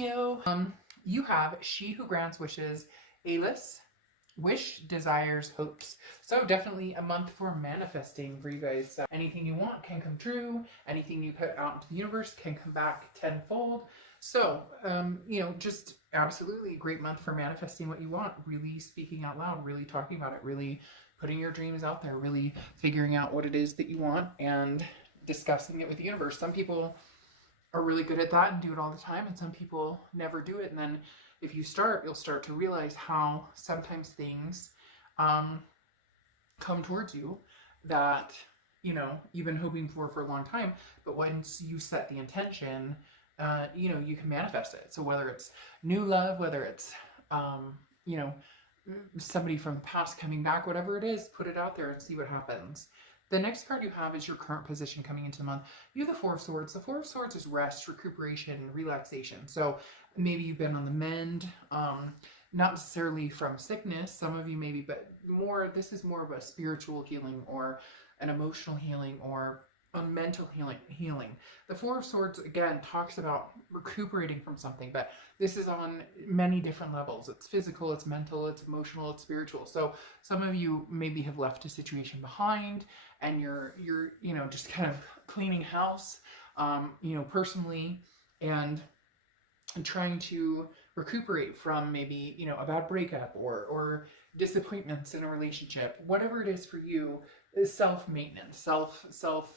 Leo. You have she who grants wishes, Alis, wish, desires, hopes. So definitely a month for manifesting for you guys. So anything you want can come true. Anything you put out into the universe can come back tenfold. So, just absolutely a great month for manifesting what you want, really speaking out loud, really talking about it, really putting your dreams out there, really figuring out what it is that you want and discussing it with the universe. Some people are really good at that and do it all the time, and some people never do it. And then if you start, you'll start to realize how sometimes things come towards you that you've been hoping for a long time, but once you set the intention, you can manifest it. So whether it's new love, whether it's somebody from the past coming back, whatever it is, put it out there and see what happens. The next card you have is your current position coming into the month. You have the Four of Swords. The Four of Swords is rest, recuperation, relaxation. So maybe you've been on the mend, not necessarily from sickness. Some of you maybe, but this is more of a spiritual healing or an emotional healing or a mental healing. The Four of Swords, again, talks about recuperating from something, but this is on many different levels. It's physical, it's mental, it's emotional, it's spiritual. So some of you maybe have left a situation behind and you're just kind of cleaning house, personally, and trying to recuperate from maybe, a bad breakup or disappointments in a relationship. Whatever it is for you is self-maintenance, self-help,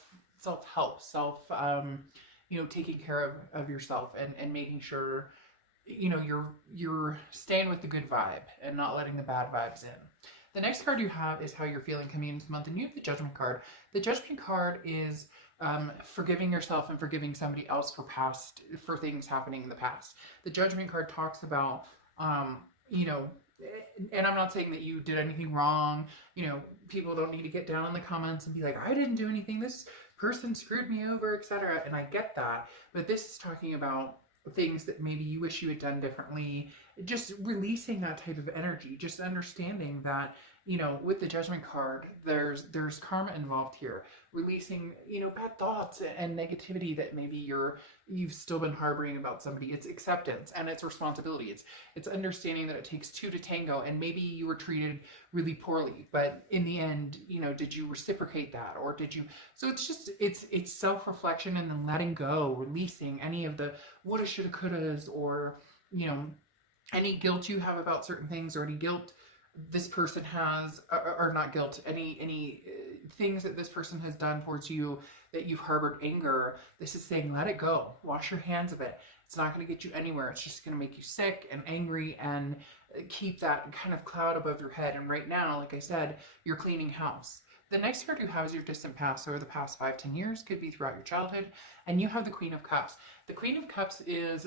taking care of yourself and making sure, you're staying with the good vibe and not letting the bad vibes in. The next card you have is how you're feeling coming into the month, and you have the Judgment card. The Judgment card is forgiving yourself and forgiving somebody else for things happening in the past. The Judgment card talks about, and I'm not saying that you did anything wrong. People don't need to get down in the comments and be like, I didn't do anything, this person screwed me over, etc. And I get that, but this is talking about things that maybe you wish you had done differently. Just releasing that type of energy, just understanding that, with the Judgment card, there's karma involved here. Releasing, bad thoughts and negativity that maybe you've still been harboring about somebody. It's acceptance and it's responsibility. It's understanding that it takes two to tango, and maybe you were treated really poorly, but in the end, did you reciprocate that, or did you? So it's self-reflection and then letting go, releasing any of the woulda, shoulda, couldas, or any guilt you have about certain things, or any guilt this person has, or not guilt, any things that this person has done towards you that you've harbored anger. This is saying, let it go, wash your hands of it. It's not going to get you anywhere. It's just going to make you sick and angry and keep that kind of cloud above your head. And right now, like I said, you're cleaning house. The next card you have is your distant past, or the past 5-10 years, could be throughout your childhood. And you have the Queen of Cups. The Queen of Cups is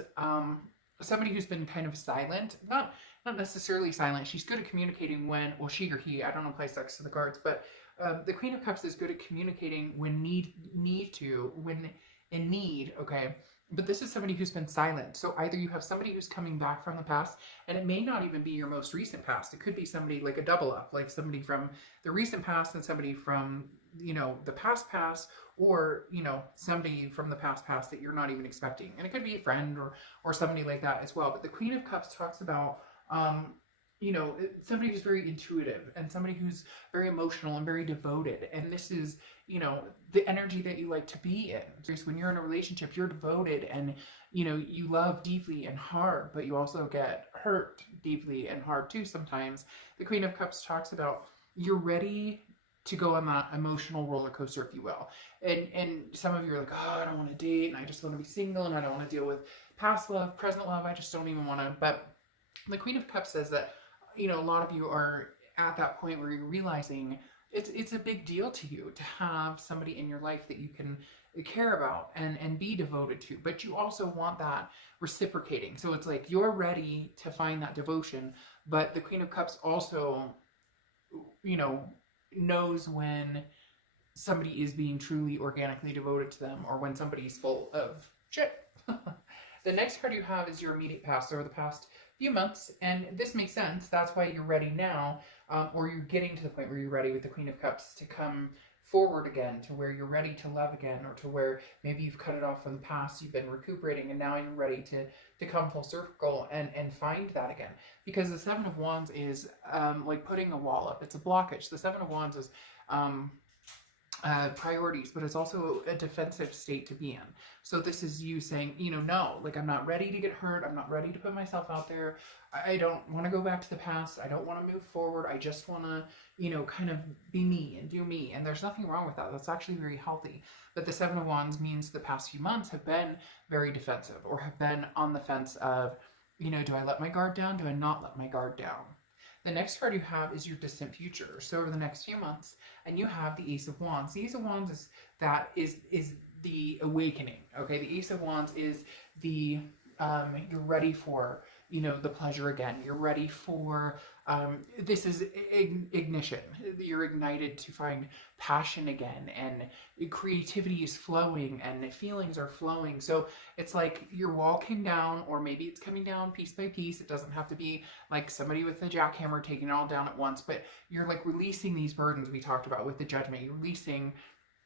somebody who's been kind of silent, not necessarily silent. She's good at communicating when, well, she or he, I don't apply sex to the cards, but the Queen of Cups is good at communicating when when in need, okay? But this is somebody who's been silent. So either you have somebody who's coming back from the past, and it may not even be your most recent past. It could be somebody like a double up, like somebody from the recent past and somebody from, the past, or, somebody from the past that you're not even expecting. And it could be a friend or somebody like that as well. But the Queen of Cups talks about, somebody who's very intuitive and somebody who's very emotional and very devoted. And this is, the energy that you like to be in. Because when you're in a relationship, you're devoted and, you love deeply and hard, but you also get hurt deeply and hard too sometimes. The Queen of Cups talks about you're ready to go on that emotional roller coaster, if you will. And some of you are like, oh, I don't want to date, and I just want to be single, and I don't want to deal with past love, present love, I just don't even want to. But the Queen of Cups says that, a lot of you are at that point where you're realizing it's a big deal to you to have somebody in your life that you can care about and be devoted to, but you also want that reciprocating. So it's like you're ready to find that devotion, but the Queen of Cups also, knows when somebody is being truly organically devoted to them or when somebody's full of shit. The next card you have is your immediate past, or the past few months, and this makes sense. That's why you're ready now, or you're getting to the point where you're ready with the Queen of Cups to come forward again, to where you're ready to love again, or to where maybe you've cut it off from the past, you've been recuperating, and now you're ready to come full circle and find that again. Because the Seven of Wands is like putting a wall up. It's a blockage. The Seven of Wands is um, priorities, but it's also a defensive state to be in. So this is you saying, no, like, I'm not ready to get hurt. I'm not ready to put myself out there. I don't want to go back to the past. I don't want to move forward. I just want to, kind of be me and do me. And there's nothing wrong with that. That's actually very healthy. But the Seven of Wands means the past few months have been very defensive, or have been on the fence of, do I let my guard down? Do I not let my guard down? The next card you have is your distant future. So over the next few months, and you have the Ace of Wands. The Ace of Wands is the awakening. Okay, the Ace of Wands is the you're ready for the pleasure again. You're ready for this is ignition. You're ignited to find passion again, and creativity is flowing, and feelings are flowing. So it's like your wall came down, or maybe it's coming down piece by piece. It doesn't have to be like somebody with a jackhammer taking it all down at once, but you're like releasing these burdens we talked about with the Judgment. You're releasing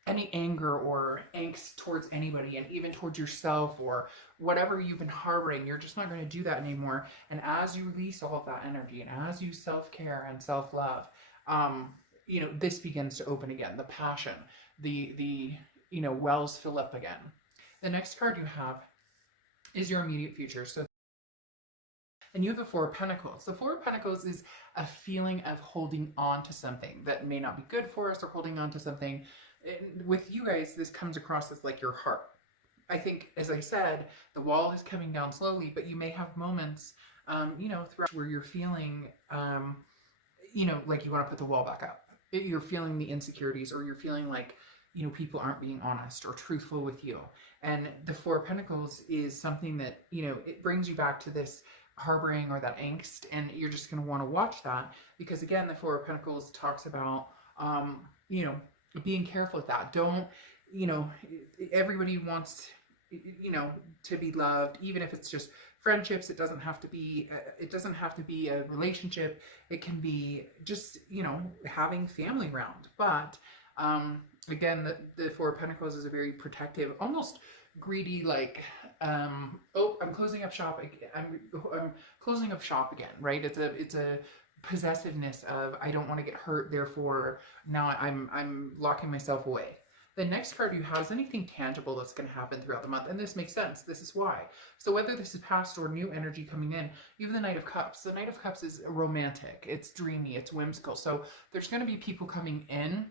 any anger or angst towards anybody, and even towards yourself, or whatever you've been harboring. You're just not going to do that anymore. And as you release all of that energy, and as you self-care and self-love, this begins to open again. The passion, the wells fill up again. The next card you have is your immediate future. So, and you have the Four of Pentacles. The Four of Pentacles is a feeling of holding on to something that may not be good for us, or holding on to something. With you guys, this comes across as like your heart. I think, as I said, the wall is coming down slowly, but you may have moments, throughout where you're feeling, like you want to put the wall back up. You're feeling the insecurities, or you're feeling like, people aren't being honest or truthful with you. And the Four of Pentacles is something that, it brings you back to this harboring or that angst, and you're just going to want to watch that, because again, the Four of Pentacles talks about, being careful with that. Don't, everybody wants, to be loved, even if it's just friendships. It doesn't have to be a relationship. It can be just, having family around. But again, the Four of Pentacles is a very protective, almost greedy, like, I'm closing up shop. I'm closing up shop again, right? It's a possessiveness of, I don't want to get hurt, therefore now I'm locking myself away. The next card you have is anything tangible that's going to happen throughout the month, and this makes sense. This is why. So whether this is past or new energy coming in, you have the Knight of Cups. The Knight of Cups is romantic, it's dreamy, it's whimsical. So there's going to be people coming in.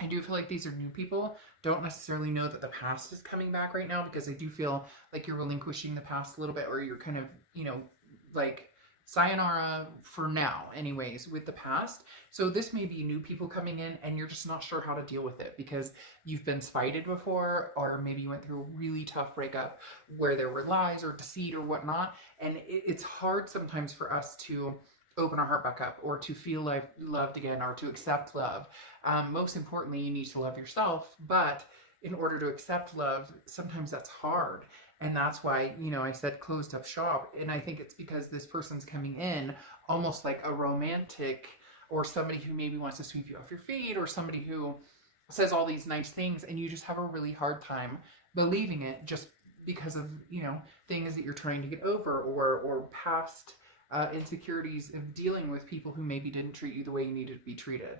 I do feel like these are new people. Don't necessarily know that the past is coming back right now, because I do feel like you're relinquishing the past a little bit, or you're kind of, like, sayonara for now anyways with the past. So this may be new people coming in, and you're just not sure how to deal with it, because you've been spited before, or maybe you went through a really tough breakup where there were lies or deceit or whatnot. And it's hard sometimes for us to open our heart back up, or to feel like loved again, or to accept love. Most importantly, you need to love yourself, but in order to accept love, sometimes that's hard. And that's why, I said closed up shop. And I think it's because this person's coming in almost like a romantic, or somebody who maybe wants to sweep you off your feet, or somebody who says all these nice things, and you just have a really hard time believing it, just because of, things that you're trying to get over, or past insecurities of dealing with people who maybe didn't treat you the way you needed to be treated.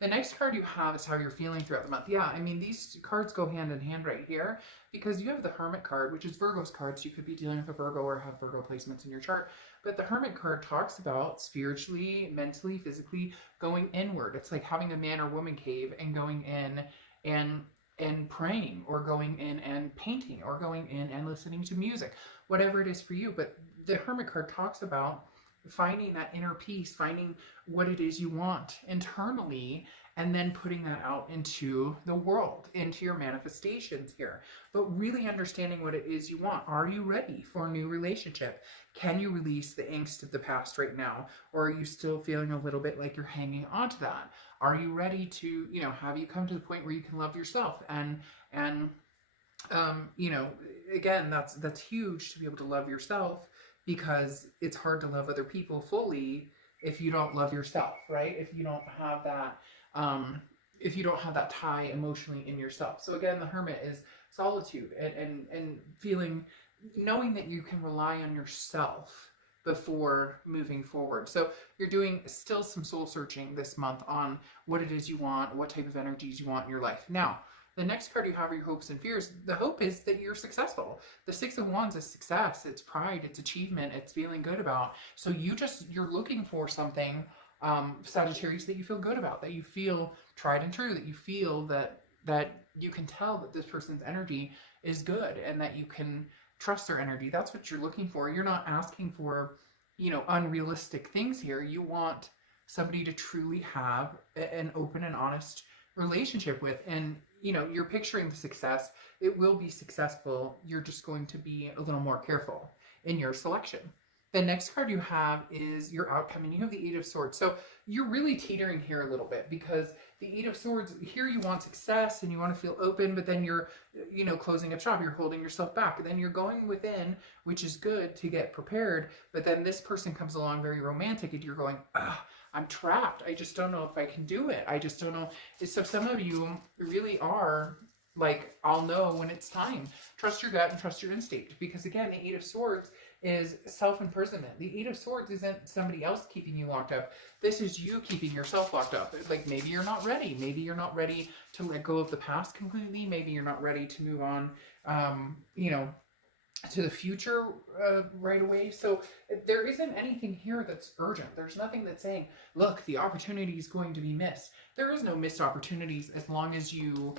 The next card you have is how you're feeling throughout the month. Yeah, I mean, these cards go hand in hand right here, because you have the Hermit card, which is Virgo's card. So you could be dealing with a Virgo, or have Virgo placements in your chart. But the Hermit card talks about spiritually, mentally, physically going inward. It's like having a man or woman cave, and going in and praying, or going in and painting, or going in and listening to music, whatever it is for you. But the Hermit card talks about finding that inner peace, finding what it is you want internally, and then putting that out into the world, into your manifestations here. But really understanding what it is you want. Are you ready for a new relationship? Can you release the angst of the past right now? Or are you still feeling a little bit like you're hanging on to that? Are you ready to, have you come to the point where you can love yourself? And again, that's huge, to be able to love yourself, because it's hard to love other people fully if you don't love yourself, right? If you don't have that, if you don't have that tie emotionally in yourself. So again, the Hermit is solitude and feeling, knowing that you can rely on yourself before moving forward. So you're doing still some soul searching this month on what it is you want, what type of energies you want in your life. Now, the next card you have are your hopes and fears. The hope is that you're successful. The Six of Wands is success, it's pride, it's achievement, it's feeling good about. So you're looking for something, Sagittarius, that you feel good about, that you feel tried and true, that you feel that you can tell that this person's energy is good and that you can trust their energy. That's what you're looking for. You're not asking for, unrealistic things here. You want somebody to truly have an open and honest relationship with. And, you're picturing the success. It will be successful. You're just going to be a little more careful in your selection. The next card you have is your outcome, and you have the Eight of Swords. So you're really teetering here a little bit, because the Eight of Swords, here you want success and you want to feel open, but then you're, closing up shop, you're holding yourself back. And then you're going within, which is good to get prepared. But then this person comes along very romantic and you're going, I'm trapped. I just don't know if I can do it. I just don't know. So some of you really are like, I'll know when it's time. Trust your gut and trust your instinct. Because again, the Eight of Swords is self-imprisonment. The Eight of Swords isn't somebody else keeping you locked up. This is you keeping yourself locked up. Like, maybe you're not ready. Maybe you're not ready to let go of the past completely. Maybe you're not ready to move on, to the future right away. So there isn't anything here that's urgent. There's nothing that's saying, look, the opportunity is going to be missed. There is no missed opportunities as long as you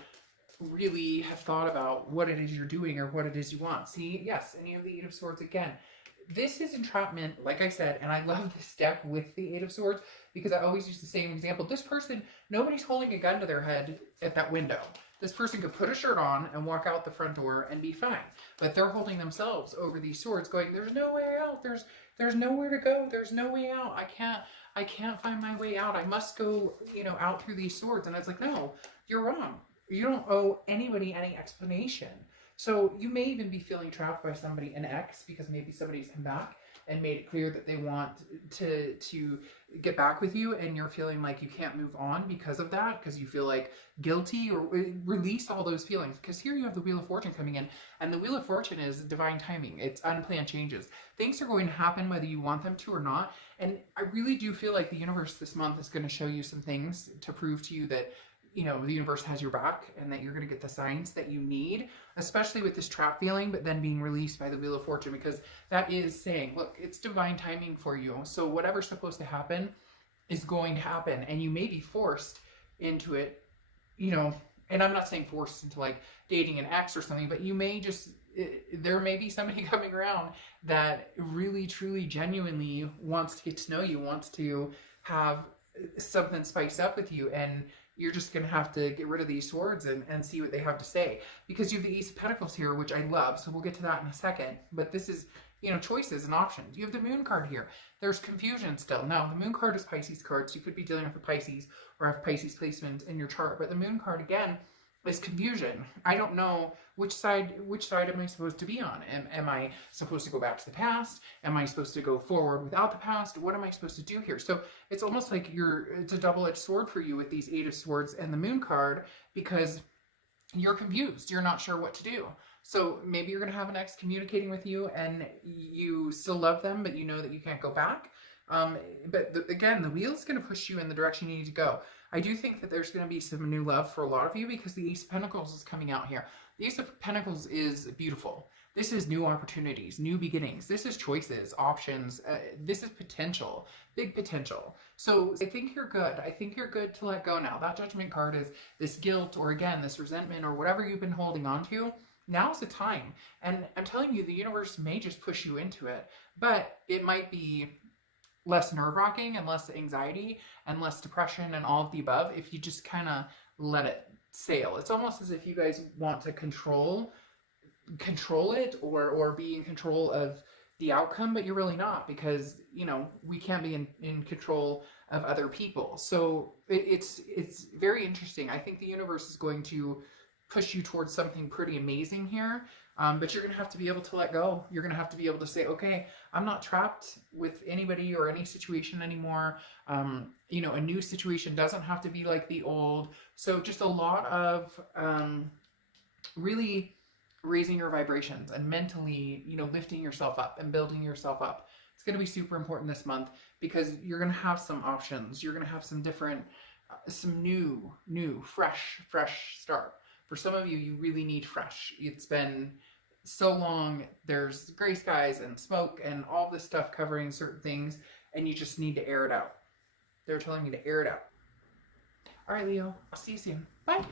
really have thought about what it is you're doing or what it is you want. See, yes, and you have the Eight of Swords again. This is entrapment, like I said, and I love this deck with the Eight of Swords because I always use the same example. This person, nobody's holding a gun to their head at that window. This person could put a shirt on and walk out the front door and be fine. But they're holding themselves over these swords going, there's no way out. There's nowhere to go. There's no way out. I can't find my way out. I must go, out through these swords. And I was like, no, you're wrong. You don't owe anybody any explanation. So you may even be feeling trapped by somebody, an ex, because maybe somebody's come back and made it clear that they want to get back with you, and you're feeling like you can't move on because of that, because you feel like guilty, or release all those feelings. Because here you have the Wheel of Fortune coming in, and the Wheel of Fortune is divine timing. It's unplanned changes. Things are going to happen whether you want them to or not. And I really do feel like the universe this month is going to show you some things to prove to you that the universe has your back and that you're going to get the signs that you need, especially with this trap feeling, but then being released by the Wheel of Fortune, because that is saying, look, it's divine timing for you. So whatever's supposed to happen is going to happen, and you may be forced into it, and I'm not saying forced into like dating an ex or something, but you may just, there may be somebody coming around that really, truly, genuinely wants to get to know you, wants to have something spiced up with you, and you're just going to have to get rid of these swords and see what they have to say. Because you have the Ace of Pentacles here, which I love, so we'll get to that in a second. But this is, choices and options. You have the Moon card here. There's confusion still. Now, the Moon card is Pisces card, so you could be dealing with a Pisces or have Pisces placement in your chart. But the Moon card, again, is confusion. I don't know which side am I supposed to be on? Am I supposed to go back to the past? Am I supposed to go forward without the past? What am I supposed to do here? So it's almost like it's a double-edged sword for you with these Eight of Swords and the Moon card, because you're confused. You're not sure what to do. So maybe you're going to have an ex communicating with you and you still love them, but you know that you can't go back. Again, the wheel is going to push you in the direction you need to go. I do think that there's going to be some new love for a lot of you, because the Ace of Pentacles is coming out here. The Ace of Pentacles is beautiful. This is new opportunities, new beginnings. This is choices, options. This is potential, big potential. So I think you're good. I think you're good to let go now. That Judgment card is this guilt, or again, this resentment, or whatever you've been holding on to. Now's the time. And I'm telling you, the universe may just push you into it, but it might be less nerve-wracking and less anxiety and less depression and all of the above if you just kind of let it sail. It's almost as if you guys want to control it or be in control of the outcome, but you're really not, because we can't be in control of other people. So it's very interesting. I think the universe is going to push you towards something pretty amazing here. But you're going to have to be able to let go. You're going to have to be able to say, okay, I'm not trapped with anybody or any situation anymore. You know, a new situation doesn't have to be like the old. So just a lot of really raising your vibrations and mentally, you know, lifting yourself up and building yourself up. It's going to be super important this month because you're going to have some options. You're going to have some different, some new, fresh start. For some of you, you really need fresh. It's been so long. There's gray skies and smoke and all this stuff covering certain things, and you just need to air it out. They're telling me to air it out. All right, Leo. I'll see you soon. Bye.